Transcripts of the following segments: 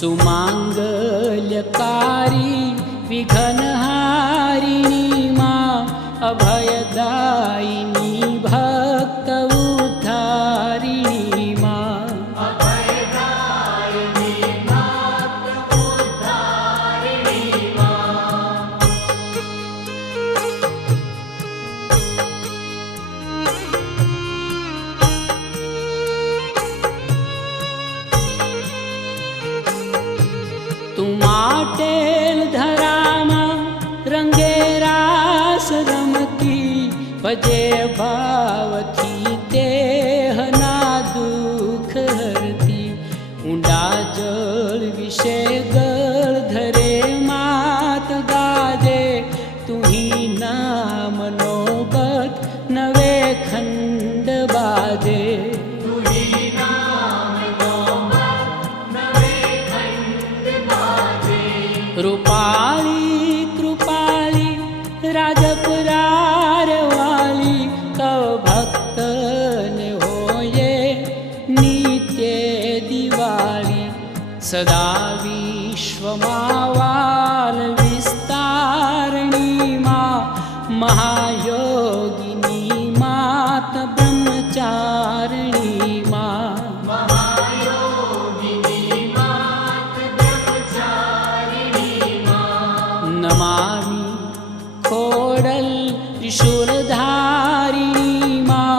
सुमांगल्यकारी विघ्नहारिणी मां अभयदायिनी भक्त उद्धारिणी मां अभयदायिनी भक्त उद्धारिणी मां तुमाटेल धरामा रंगे रास रमती भजे भावथी देहना दुख हरती ऊंडा जल विषे गळ धरे मात गाजे तुही नामनो बत नवे खंड बाजे रूपाली कृपाली राजपुरार वाली कव भक्त ने होये नित्य दिवाली सदा विश्वमावाल विस्तारणी मां महायोगिनी मात ब्रह्मचारिणी मां नमामि खोडल त्रिशूलधारिणी मां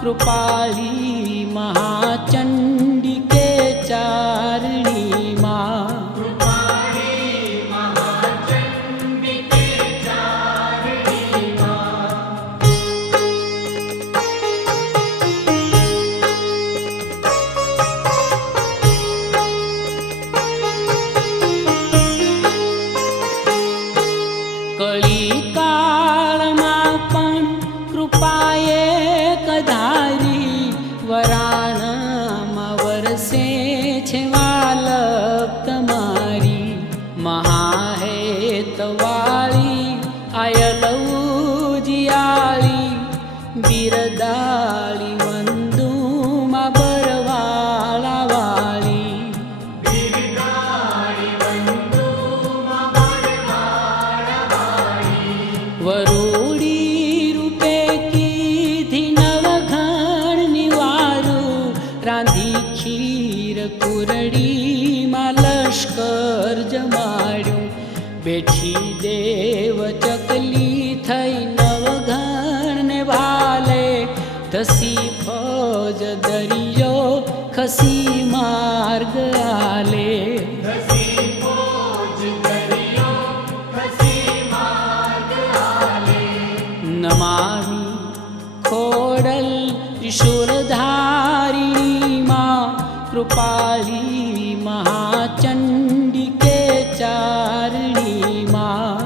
कृपाली महाचंडिके चारिणी मां कळी काळमा पण कृपाये कधारी वराणमा वरसे छे वालक तमारी महाहेतवाળી आयल उजियाળી बिरदाળી वंदुमा बरवाळा वाળી वरुडी रूपे कीधी नवघण निवारू रांधी खीर कुरडी मां लश्कर जमाड्યું બેઠી દેવ ચકલી થઈ નવઘણ ને ભાલે ધસી ફોજ દરિયો ખસી માર્ગ આલે नमामि खोडल त्रिशूलधारिणी मां कृपाली महाचंडिके चारिणी मां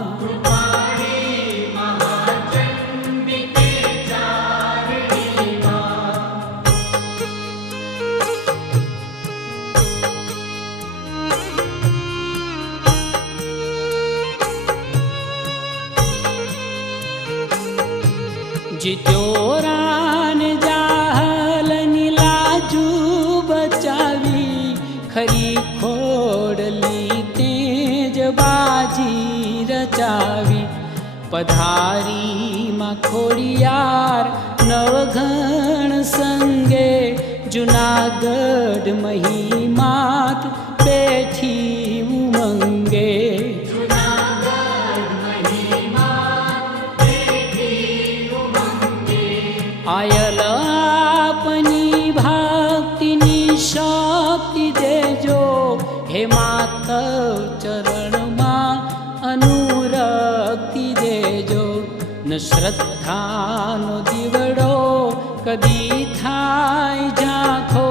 जित्योरान जाहल नीलाजू बचावी खरी खोडली तेज बाजी रचावी पधारी मां खोडियार नवघण संगे जूनागढ़ महिमात बैठी उमंगे आयल आपनी भक्तिनी शक्ति देजो हे मात चरण मां अनुरक्ति देजो न श्रद्धानो दीवड़ो कदी थाय झांखो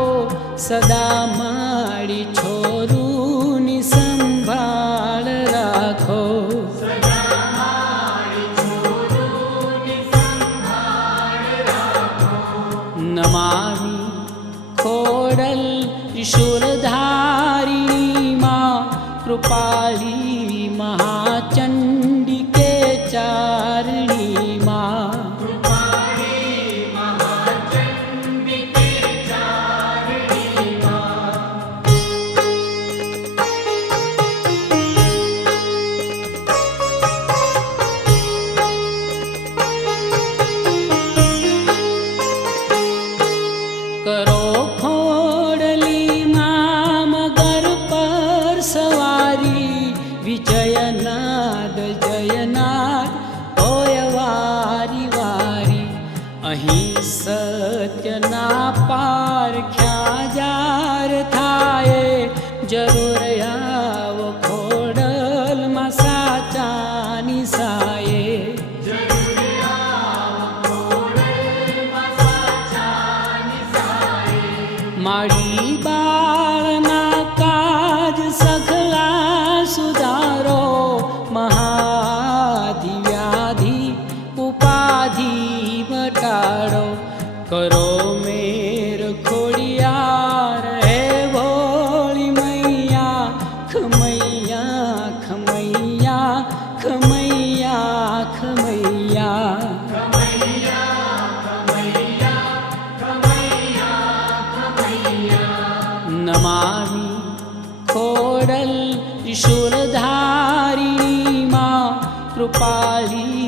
सदा माड़ी छोरूनी संभाळ राखो नमामि खोडल त्रिशूलधारिणी मां कृपाली महाचंडिके चारिणी मां જયનાદ જયનાદ હોય વારી વારી. અહીં સત્યના પારખ્યા જાર થાય, જરૂર આવો ખોડલમાં સાચાની સાયે. માળી બાળના કાજ સઘળા સુધારો, મહાધિવ્યાધિ ઉપાધિ મટાડો. કરો મેર ખોડિયાર હે ભોળી મૈયા, ખમૈયા ખમૈયા ખમૈયા ખમૈયા. નમામિ ખોડલ ત્રિશૂલધારિણી માં, કૃપાલી